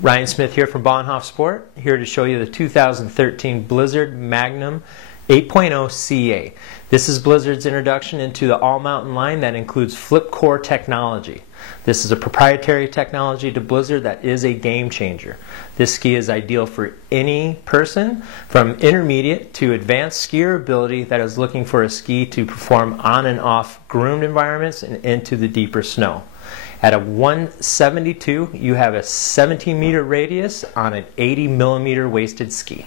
Ryan Smith here from Bahnhof Sport, here to show you the 2013 Blizzard Magnum 8.0 CA. This is Blizzard's introduction into the all-mountain line that includes flip core technology. This is a proprietary technology to Blizzard that is a game changer. This ski is ideal for any person from intermediate to advanced skier ability that is looking for a ski to perform on and off groomed environments and into the deeper snow. At a 172, you have a 17-meter radius on an 80-millimeter waisted ski.